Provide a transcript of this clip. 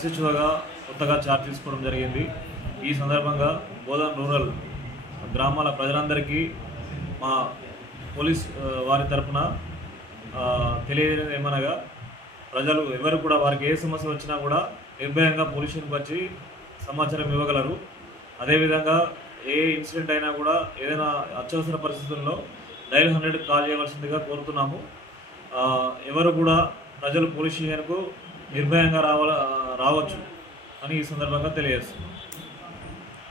ఎస్హెచ్ఓగా కొత్తగా చార్జ్ తీసుకోవడం జరిగింది. ఈ సందర్భంగా బోధన్ రూరల్ గ్రామాల ప్రజలందరికీ మా పోలీస్ వారి తరపున తెలియజేయడం ఏమనగా, ప్రజలు ఎవరు కూడా వారికి ఏ సమస్య వచ్చినా కూడా నిర్భయంగా పోలీస్ స్టేషన్కి వచ్చి సమాచారం ఇవ్వగలరు. అదేవిధంగా ఏ ఇన్సిడెంట్ అయినా కూడా ఏదైనా అత్యవసర పరిస్థితుల్లో డయల్ 100 కాల్ చేయవలసిందిగా కోరుతున్నాము. ఎవరు కూడా ప్రజలు పోలీస్ స్టేషన్కు నిర్భయంగా రావచ్చు అని ఈ సందర్భంగా తెలియజేస్తున్నాం.